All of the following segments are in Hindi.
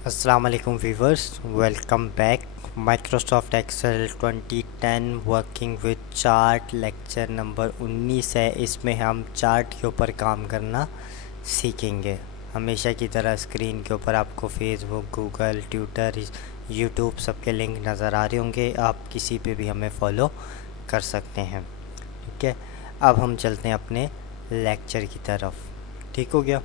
अस्सलाम वालेकुम viewers, welcome back. Microsoft Excel 2010 working with chart lecture number 19 है। इसमें हम चार्ट के ऊपर काम करना सीखेंगे। हमेशा की तरह स्क्रीन के ऊपर आपको फेसबुक, गूगल, ट्विटर, यूट्यूब सबके लिंक नज़र आ रहे होंगे। आप किसी पे भी हमें फॉलो कर सकते हैं। ठीक है, अब हम चलते हैं अपने लेक्चर की तरफ। ठीक हो गया।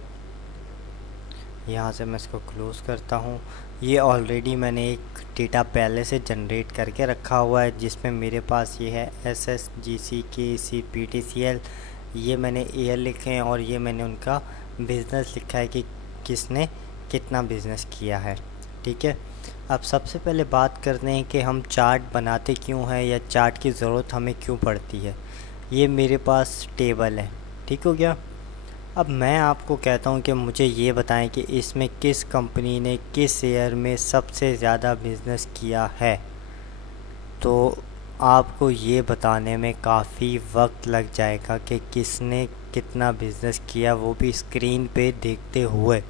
यहाँ से मैं इसको क्लोज़ करता हूँ। ये ऑलरेडी मैंने एक डेटा पहले से जनरेट करके रखा हुआ है, जिसमें मेरे पास ये है SS, GC, KC, PTCL। ये मैंने ईयर लिखे हैं और ये मैंने उनका बिज़नेस लिखा है कि किसने कितना बिज़नेस किया है। ठीक है, अब सबसे पहले बात करते हैं कि हम चार्ट बनाते क्यों हैं या चार्ट की ज़रूरत हमें क्यों पड़ती है। ये मेरे पास टेबल है। ठीक हो गया। अब मैं आपको कहता हूँ कि मुझे ये बताएं कि इसमें किस कंपनी ने किस शेयर में सबसे ज़्यादा बिज़नेस किया है, तो आपको ये बताने में काफ़ी वक्त लग जाएगा कि किसने कितना बिज़नेस किया, वो भी स्क्रीन पे देखते हुए।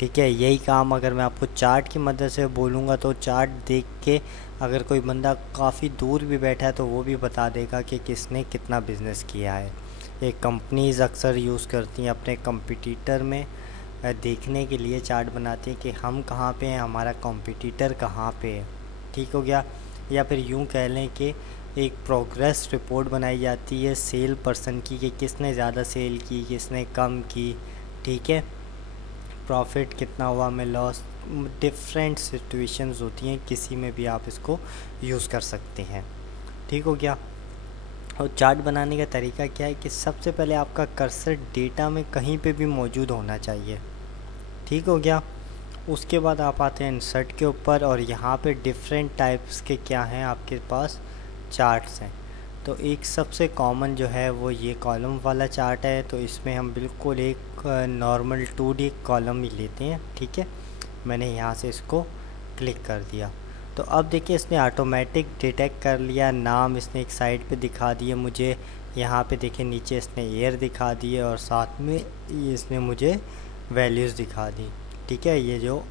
ठीक है, यही काम अगर मैं आपको चार्ट की मदद से बोलूँगा तो चार्ट देख के अगर कोई बंदा काफ़ी दूर भी बैठा है तो वो भी बता देगा कि किसने कितना बिज़नेस किया है। ये कंपनीज़ अक्सर यूज़ करती हैं अपने कंपटीटर में देखने के लिए, चार्ट बनाती हैं कि हम कहाँ पे हैं, हमारा कंपटीटर कहाँ पे है। ठीक हो गया। या फिर यूँ कह लें कि एक प्रोग्रेस रिपोर्ट बनाई जाती है सेल पर्सन की कि किसने ज़्यादा सेल की, किसने कम की। ठीक है, प्रॉफिट कितना हुआ में लॉस, डिफरेंट सिचुएशंस होती हैं, किसी में भी आप इसको यूज़ कर सकते हैं। ठीक हो गया। और चार्ट बनाने का तरीका क्या है कि सबसे पहले आपका कर्सर डेटा में कहीं पे भी मौजूद होना चाहिए। ठीक हो गया। उसके बाद आप आते हैं इंसर्ट के ऊपर और यहाँ पे डिफरेंट टाइप्स के क्या हैं आपके पास चार्ट्स हैं। तो एक सबसे कॉमन जो है वो ये कॉलम वाला चार्ट है। तो इसमें हम बिल्कुल एक नॉर्मल 2D कॉलम ही लेते हैं। ठीक है, मैंने यहाँ से इसको क्लिक कर दिया। तो अब देखिए इसने ऑटोमेटिक डिटेक्ट कर लिया, नाम इसने एक साइड पे दिखा दिए मुझे। यहाँ पे देखिए नीचे इसने ईयर दिखा दिए और साथ में ये इसने मुझे वैल्यूज़ दिखा दी। ठीक है, ये जो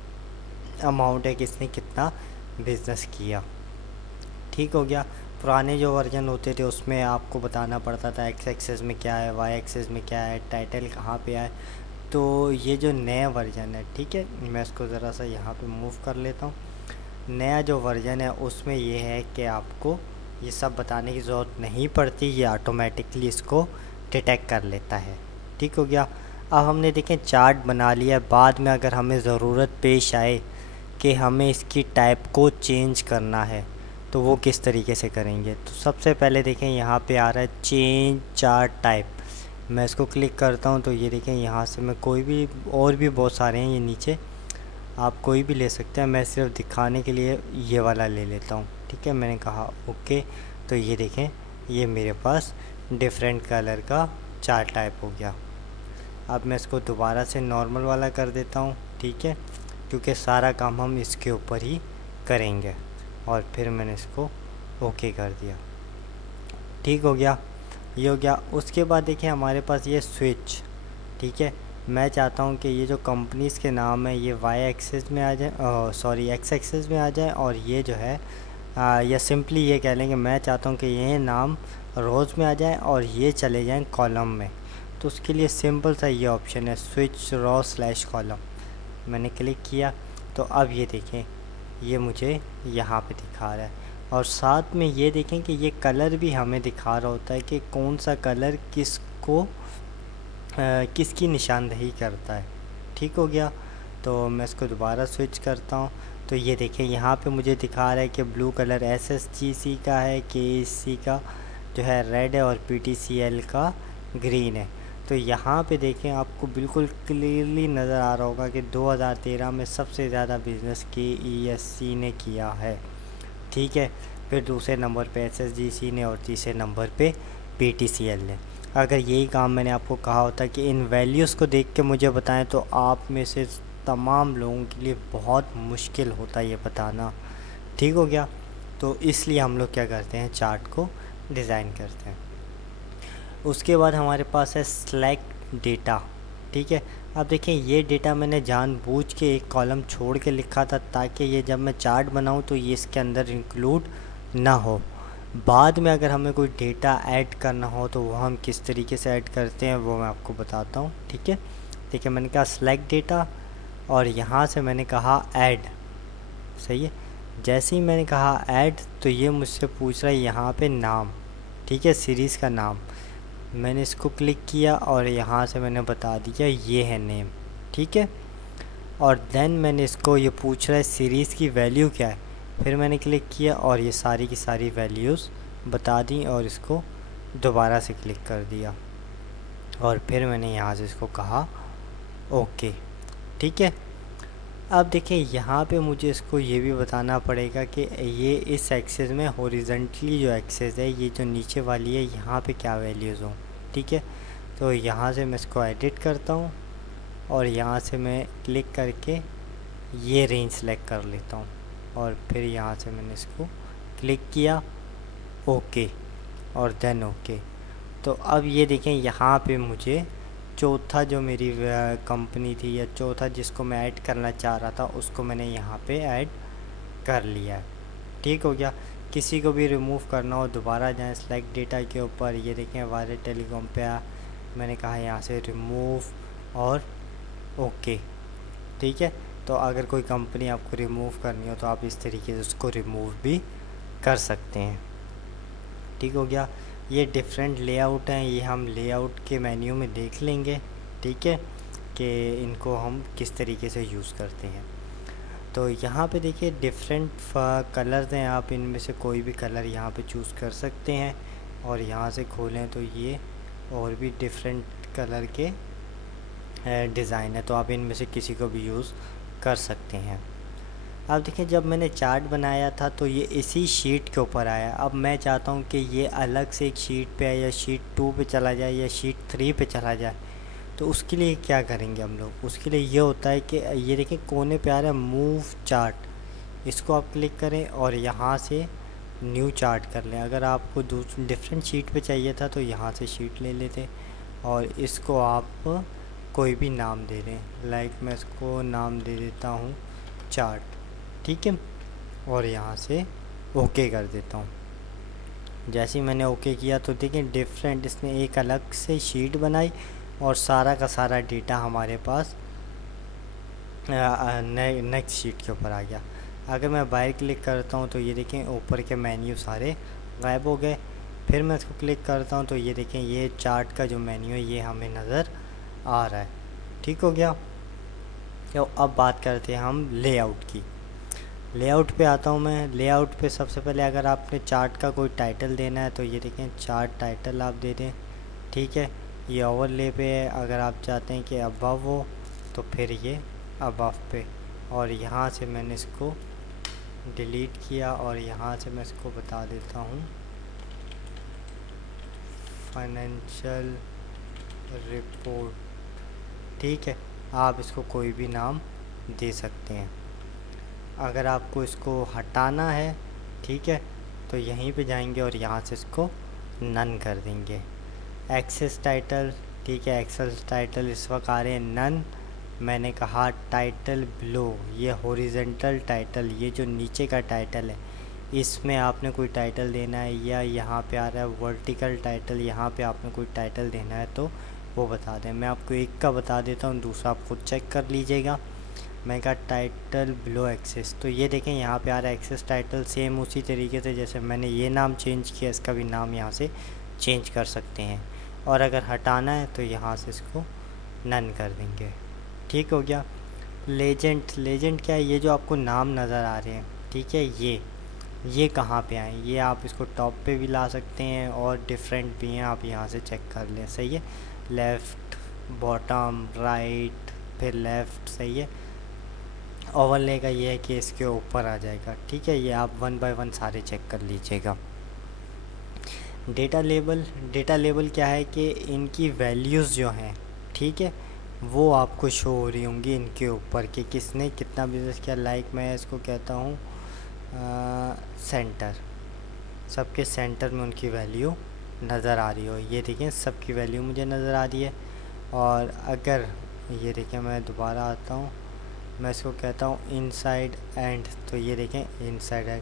अमाउंट है कि इसने कितना बिज़नेस किया। ठीक हो गया। पुराने जो वर्जन होते थे उसमें आपको बताना पड़ता था एक्स एक्सेस में क्या है, वाई एक्सेस में क्या है, टाइटल कहाँ पे है। तो ये जो नया वर्जन है, ठीक है, मैं इसको ज़रा सा यहाँ पे मूव कर लेता हूँ। नया जो वर्जन है उसमें ये है कि आपको ये सब बताने की ज़रूरत नहीं पड़ती, ये ऑटोमेटिकली इसको डिटेक्ट कर लेता है। ठीक हो गया। अब हमने देखें चार्ट बना लिया, बाद में अगर हमें ज़रूरत पेश आए कि हमें इसकी टाइप को चेंज करना है तो वो किस तरीके से करेंगे। तो सबसे पहले देखें यहाँ पे आ रहा है चेंज चार्ट टाइप। मैं इसको क्लिक करता हूँ तो ये देखें यहाँ से मैं कोई भी, और भी बहुत सारे हैं ये नीचे, आप कोई भी ले सकते हैं। मैं सिर्फ दिखाने के लिए ये वाला ले लेता हूँ। ठीक है, मैंने कहा ओके। तो ये देखें ये मेरे पास डिफरेंट कलर का चार्ट टाइप हो गया। अब मैं इसको दोबारा से नॉर्मल वाला कर देता हूँ। ठीक है, क्योंकि सारा काम हम इसके ऊपर ही करेंगे। और फिर मैंने इसको ओके कर दिया। ठीक हो गया, ये हो गया। उसके बाद देखिए हमारे पास ये स्विच। ठीक है, मैं चाहता हूँ कि ये जो कंपनीज़ के नाम है ये वाई एक्सेस में आ जाए, सॉरी एक्स एक्सेस में आ जाए, और ये जो है या सिंपली ये कह लेंगे मैं चाहता हूँ कि ये नाम रोज़ में आ जाए और ये चले जाएं कॉलम में। तो उसके लिए सिंपल सा ये ऑप्शन है स्विच रो स्लैश कॉलम। मैंने क्लिक किया तो अब ये देखें ये मुझे यहाँ पे दिखा रहा है, और साथ में ये देखें कि ये कलर भी हमें दिखा रहा होता है कि कौन सा कलर किसको किसकी निशानदेही करता है। ठीक हो गया। तो मैं इसको दोबारा स्विच करता हूँ तो ये देखें यहाँ पे मुझे दिखा रहा है कि ब्लू कलर SSGC का है, KC का जो है रेड है और PTCL का ग्रीन है। तो यहाँ पे देखें आपको बिल्कुल क्लियरली नज़र आ रहा होगा कि 2013 में सबसे ज़्यादा बिज़नेस KESC ने किया है। ठीक है, फिर दूसरे नंबर पे SSGC ने और तीसरे नंबर पे PTCL ने। अगर यही काम मैंने आपको कहा होता कि इन वैल्यूज़ को देख के मुझे बताएं तो आप में से तमाम लोगों के लिए बहुत मुश्किल होता ये बताना। ठीक हो गया। तो इसलिए हम लोग क्या करते हैं, चार्ट को डिज़ाइन करते हैं। उसके बाद हमारे पास है सेलेक्ट डेटा। ठीक है, अब देखिए ये डेटा मैंने जानबूझ के एक कॉलम छोड़ के लिखा था ताकि ये जब मैं चार्ट बनाऊं तो ये इसके अंदर इंक्लूड ना हो। बाद में अगर हमें कोई डेटा ऐड करना हो तो वो हम किस तरीके से ऐड करते हैं वो मैं आपको बताता हूँ, ठीक है। देखिए मैंने कहा सेलेक्ट डेटा और यहाँ से मैंने कहा ऐड, सही है। जैसे ही मैंने कहा ऐड तो ये मुझसे पूछ रहा है यहाँ पे नाम, ठीक है, सीरीज़ का नाम। मैंने इसको क्लिक किया और यहाँ से मैंने बता दिया ये है नेम, ठीक है। और देन मैंने इसको ये पूछ रहा है सीरीज़ की वैल्यू क्या है, फिर मैंने क्लिक किया और ये सारी की सारी वैल्यूज़ बता दी और इसको दोबारा से क्लिक कर दिया और फिर मैंने यहाँ से इसको कहा ओके, ठीक है। अब देखिए यहाँ पे मुझे इसको ये भी बताना पड़ेगा कि ये इस एक्सेस में हॉरिजॉन्टली जो एक्सेस है, ये जो नीचे वाली है, यहाँ पे क्या वैल्यूज़ हों, ठीक है। तो यहाँ से मैं इसको एडिट करता हूँ और यहाँ से मैं क्लिक करके ये रेंज सेलेक्ट कर लेता हूँ और फिर यहाँ से मैंने इसको क्लिक किया ओके और देन ओके। तो अब ये देखें यहाँ पे मुझे चौथा जो मेरी कंपनी थी या चौथा जिसको मैं ऐड करना चाह रहा था उसको मैंने यहाँ पे ऐड कर लिया है, ठीक हो गया। किसी को भी रिमूव करना हो दोबारा जाएं सेलेक्ट डेटा के ऊपर, ये देखें वायरलेस टेलीकॉम पे मैंने कहा यहाँ से रिमूव और ओके, ठीक है। तो अगर कोई कंपनी आपको रिमूव करनी हो तो आप इस तरीके से उसको रिमूव भी कर सकते हैं, ठीक हो गया। ये डिफरेंट लेआउट हैं, ये हम लेआउट के मेन्यू में देख लेंगे, ठीक है, कि इनको हम किस तरीके से यूज़ करते हैं। तो यहाँ पे देखिए डिफरेंट कलर्स हैं, आप इनमें से कोई भी कलर यहाँ पे चूज़ कर सकते हैं और यहाँ से खोलें तो ये और भी डिफरेंट कलर के डिज़ाइन है, तो आप इनमें से किसी को भी यूज़ कर सकते हैं। अब देखिए जब मैंने चार्ट बनाया था तो ये इसी शीट के ऊपर आया। अब मैं चाहता हूँ कि ये अलग से एक शीट पे आए या शीट 2 पे चला जाए या शीट 3 पे चला जाए, तो उसके लिए क्या करेंगे हम लोग, उसके लिए ये होता है कि ये देखिए कोने पे आ रहा है मूव चार्ट, इसको आप क्लिक करें और यहाँ से न्यू चार्ट कर लें। अगर आपको डिफरेंट शीट पे चाहिए था तो यहाँ से शीट ले लेते और इसको आप कोई भी नाम दे दें, लाइक मैं इसको नाम दे देता हूँ चार्ट, ठीक है, और यहाँ से ओके कर देता हूँ। जैसे ही मैंने ओके किया तो देखिए डिफरेंट इसने एक अलग से शीट बनाई और सारा का सारा डेटा हमारे पास नेक्स्ट शीट के ऊपर आ गया। अगर मैं बाहर क्लिक करता हूँ तो ये देखें ऊपर के मेन्यू सारे गायब हो गए। फिर मैं इसको क्लिक करता हूँ तो ये देखें ये चार्ट का जो मेन्यू है ये हमें नज़र आ रहा है, ठीक हो गया। तो अब बात करते हैं हम लेआउट की। लेआउट पे आता हूँ मैं। लेआउट पे सबसे पहले अगर आपने चार्ट का कोई टाइटल देना है तो ये देखें चार्ट टाइटल आप दे दें, ठीक है। ये ओवरले पे है, अगर आप चाहते हैं कि अबव हो तो फिर ये अबव पे, और यहाँ से मैंने इसको डिलीट किया और यहाँ से मैं इसको बता देता हूँ फाइनेंशियल रिपोर्ट, ठीक है। आप इसको कोई भी नाम दे सकते हैं। अगर आपको इसको हटाना है, ठीक है, तो यहीं पे जाएंगे और यहाँ से इसको नन कर देंगे। एक्सेस टाइटल, ठीक है, एक्सेस टाइटल इस वक्त आ रहे हैं नन। मैंने कहा टाइटल बिलो, ये हॉरिजॉन्टल टाइटल, ये जो नीचे का टाइटल है इसमें आपने कोई टाइटल देना है, या यहाँ पे आ रहा है वर्टिकल टाइटल, यहाँ पे आपने कोई टाइटल देना है तो वो बता दें। मैं आपको एक का बता देता हूँ, दूसरा आप खुद चेक कर लीजिएगा। मैं कहा टाइटल बिलो एक्सेस, तो ये देखें यहाँ पे आ रहा है एक्सेस टाइटल। सेम उसी तरीके से जैसे मैंने ये नाम चेंज किया, इसका भी नाम यहाँ से चेंज कर सकते हैं। और अगर हटाना है तो यहाँ से इसको नन कर देंगे, ठीक हो गया। लेजेंड, लेजेंड क्या है, ये जो आपको नाम नज़र आ रहे हैं, ठीक है, ये कहाँ पे आए, ये आप इसको टॉप पे भी ला सकते हैं और डिफरेंट भी हैं, आप यहाँ से चेक कर लें, सही है। लेफ़्ट, बॉटम, राइट, फिर लेफ़्ट, सही है। ओवरले का ये है कि इसके ऊपर आ जाएगा, ठीक है। ये आप 1 बाय 1 सारे चेक कर लीजिएगा। डेटा लेबल, डेटा लेबल क्या है कि इनकी वैल्यूज़ जो हैं, ठीक है, वो आपको शो हो रही होंगी इनके ऊपर कि किसने कितना बिज़नेस किया। लाइक मैं इसको कहता हूँ सेंटर, सबके सेंटर में उनकी वैल्यू नज़र आ रही हो, ये देखिए सबकी वैल्यू मुझे नज़र आ रही है। और अगर ये देखें, मैं दोबारा आता हूँ, मैं इसको कहता हूँ इनसाइड एंड। तो ये देखें इनसाइड एंड,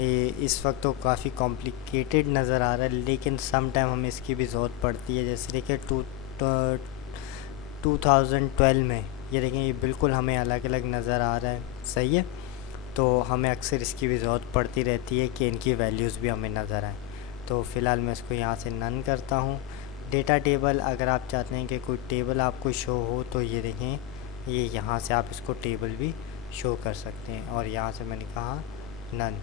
ये इस वक्त तो काफ़ी कॉम्प्लिकेटेड नज़र आ रहा है, लेकिन सम टाइम हमें इसकी भी ज़रूरत पड़ती है। जैसे देखिए 2012 में ये देखें, ये बिल्कुल हमें अलग अलग नज़र आ रहा है, सही है। तो हमें अक्सर इसकी भी ज़रूरत पड़ती रहती है कि इनकी वैल्यूज़ भी हमें नज़र आए। तो फ़िलहाल मैं इसको यहाँ से नन करता हूँ। डेटा टेबल, अगर आप चाहते हैं कि कोई टेबल आपको शो हो तो ये देखें, ये यहाँ से आप इसको टेबल भी शो कर सकते हैं। और यहाँ से मैंने कहा नन।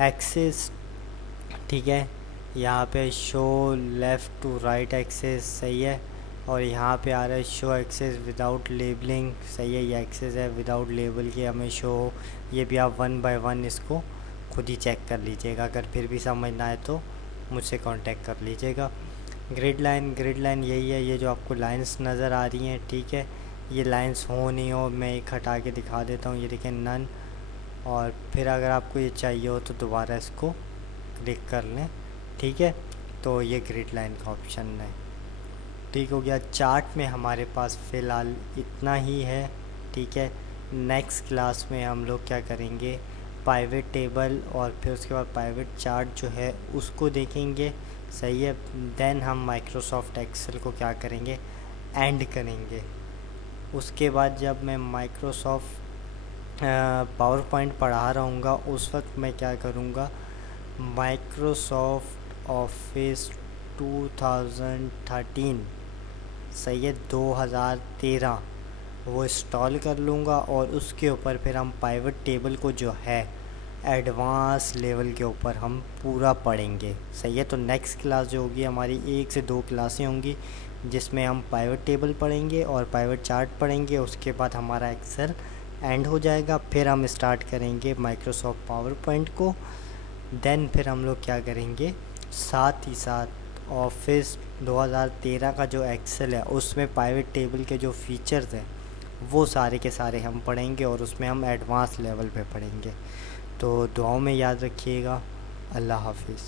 एक्सेस, ठीक है, यहाँ पे show left to right axis, सही है। और यहाँ पे आ रहा है शो एक्सेस विदाउट लेबलिंग, सही है। ये एक्सेस है विदाउट लेबल के हमें शो हो। ये भी आप 1 बाय 1 इसको खुद ही चेक कर लीजिएगा। अगर फिर भी समझ ना आए तो मुझसे कांटेक्ट कर लीजिएगा। ग्रिड लाइन, ग्रिड लाइन यही है, ये जो आपको लाइंस नज़र आ रही हैं, ठीक है। ये लाइंस हो नहीं हो, मैं एक हटा के दिखा देता हूँ। ये देखें नन। और फिर अगर आपको ये चाहिए हो तो दोबारा इसको क्लिक कर लें, ठीक है। तो ये ग्रिड लाइन का ऑप्शन है, ठीक हो गया। चार्ट में हमारे पास फ़िलहाल इतना ही है, ठीक है। नेक्स्ट क्लास में हम लोग क्या करेंगे, पाइवेट टेबल और फिर उसके बाद पाइवेट चार्ट जो है उसको देखेंगे, सही है। देन हम माइक्रोसॉफ्ट एक्सेल को क्या करेंगे, एंड करेंगे। उसके बाद जब मैं माइक्रोसॉफ्ट पावर पॉइंट पढ़ा रहूँगा उस वक्त मैं क्या करूँगा, माइक्रोसॉफ्ट ऑफिस 2013, सही है, 2013 वो इंस्टॉल कर लूँगा। और उसके ऊपर फिर हम पाइवेट टेबल को जो है एडवांस लेवल के ऊपर हम पूरा पढ़ेंगे, सही है। तो नेक्स्ट क्लास जो होगी हमारी 1 से 2 क्लासें होंगी जिसमें हम पाइवेट टेबल पढ़ेंगे और पाइवेट चार्ट पढ़ेंगे। उसके बाद हमारा एक्सेल एंड हो जाएगा। फिर हम स्टार्ट करेंगे माइक्रोसॉफ्ट पावर पॉइंट को। देन फिर हम लोग क्या करेंगे, साथ ही साथ ऑफिस 2013 का जो एक्सेल है उसमें पाइवेट टेबल के जो फीचर्स हैं वो सारे के सारे हम पढ़ेंगे और उसमें हम एडवांस लेवल पे पढ़ेंगे। तो दुआओं में याद रखिएगा। अल्लाह हाफिज़।